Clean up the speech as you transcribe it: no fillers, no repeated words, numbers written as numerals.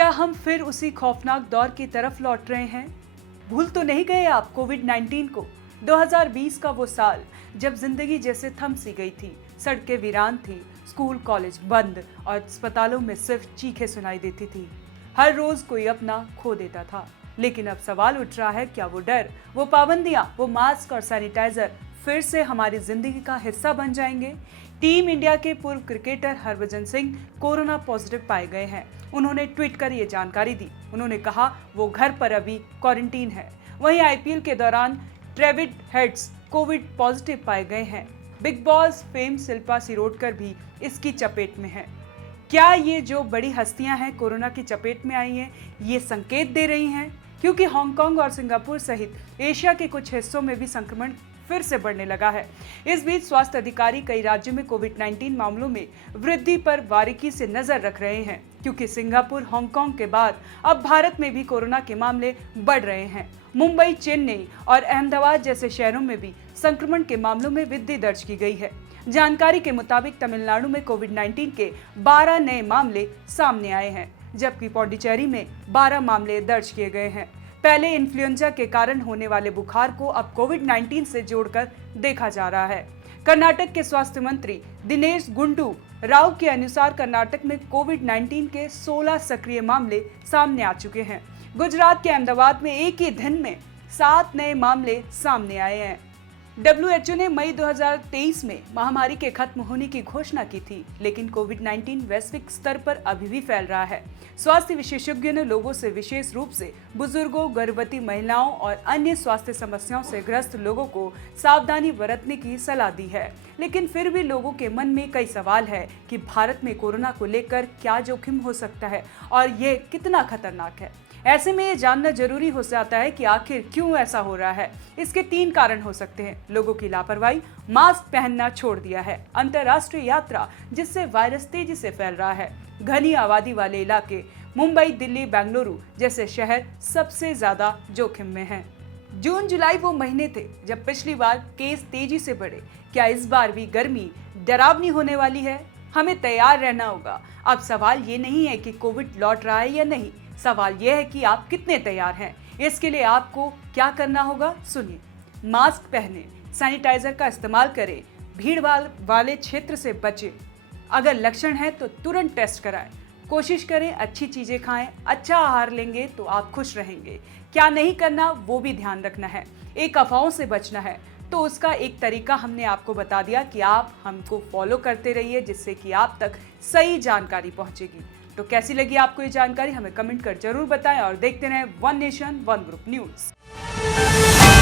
क्या हम फिर उसी खौफनाक दौर की तरफ लौट रहे हैं? भूल तो नहीं गए आप कोविड-19 को? 2020 का वो साल जब जिंदगी जैसे थम सी गई थी, सड़कें वीरान थी, स्कूल कॉलेज बंद और अस्पतालों में सिर्फ चीखें सुनाई देती थी। हर रोज कोई अपना खो देता था। लेकिन अब सवाल उठ रहा है, क्या वो डर, वो पाबंदियां, वो मास्क और सैनिटाइजर फिर से हमारी जिंदगी का हिस्सा बन जाएंगे? टीम इंडिया के पूर्व cricketer Harbhajan Singh corona positive पाए गए हैं। उन्होंने ट्वीट कर ये जानकारी दी। उन्होंने कहा वो घर पर अभी क्वारंटीन है। वहीं आईपीएल के दौरान ट्रेविड हेड्स कोविड पॉजिटिव पाए गए हैं। Big boss fame Shilpa Shirodkar भी इसकी चपेट में है। क्या ये जो बड़ी हस्तियां हैं कोरोना की चपेट में आई हैं, ये संकेत दे रही हैं? क्योंकि हांगकांग और सिंगापुर सहित एशिया के कुछ हिस्सों में भी संक्रमण फिर से बढ़ने लगा है। इस बीच स्वास्थ्य अधिकारी कई राज्यों में कोविड-19 मामलों में वृद्धि पर बारीकी से नजर रख रहे हैं, क्योंकि सिंगापुर, हांगकांग के बाद अब भारत में भी कोरोना के मामले बढ़ रहे हैं। मुंबई, चेन्नई और अहमदाबाद जैसे शहरों में भी संक्रमण के मामलों में वृद्धि दर्ज की गई है। जानकारी के मुताबिक तमिलनाडु में कोविड-19 के 12 नए मामले सामने आए हैं, जबकि पौंडीचेरी में 12 मामले दर्ज किए गए हैं। पहले इन्फ्लुएंजा के कारण होने वाले बुखार को अब कोविड-19 से जोड़कर देखा जा रहा है। कर्नाटक के स्वास्थ्य मंत्री दिनेश गुंडू राव के अनुसार कर्नाटक में कोविड-19 के 16 सक्रिय मामले सामने आ चुके हैं। गुजरात के अहमदाबाद में एक ही दिन में 7 नए मामले सामने आए हैं। WHO ने मई 2023 में महामारी के खत्म होने की घोषणा की थी, लेकिन कोविड-19 वैश्विक स्तर पर अभी भी फैल रहा है। स्वास्थ्य विशेषज्ञों ने लोगों से, विशेष रूप से बुजुर्गों, गर्भवती महिलाओं और अन्य स्वास्थ्य समस्याओं से ग्रस्त लोगों को सावधानी बरतने की सलाह दी है। लेकिन फिर भी लोगों के मन में कई सवाल है कि भारत में कोरोना को लेकर क्या जोखिम हो सकता है और ये कितना खतरनाक है। ऐसे में ये जानना जरूरी हो जाता है कि आखिर क्यों ऐसा हो रहा है। इसके 3 कारण हो सकते हैं। लोगों की लापरवाही, मास्क पहनना छोड़ दिया है, अंतर्राष्ट्रीय यात्रा जिससे वायरस तेजी से फैल रहा है, घनी आबादी वाले इलाके, मुंबई, दिल्ली, बेंगलुरु जैसे शहर सबसे ज्यादा जोखिम में हैं। जून जुलाई वो महीने थे जब पिछली बार केस तेजी से बढ़े। क्या इस बार भी गर्मी डरावनी होने वाली है? हमें तैयार रहना होगा। अब सवाल ये नहीं है कि कोविड लौट रहा है या नहीं, सवाल यह है कि आप कितने तैयार हैं। इसके लिए आपको क्या करना होगा, सुनिए। मास्क पहनें, सैनिटाइजर का इस्तेमाल करें, भीड़ वाले क्षेत्र से बचें। अगर लक्षण है तो तुरंत टेस्ट कराएं। कोशिश करें अच्छी चीजें खाएं, अच्छा आहार लेंगे तो आप खुश रहेंगे। क्या नहीं करना वो भी ध्यान रखना है। एक अफवाहों से बचना है, तो उसका एक तरीका हमने आपको बता दिया कि आप हमको फॉलो करते रहिए, जिससे कि आप तक सही जानकारी पहुंचेगी। तो कैसी लगी आपको ये जानकारी, हमें कमेंट कर जरूर बताएं और देखते रहें one nation one group news.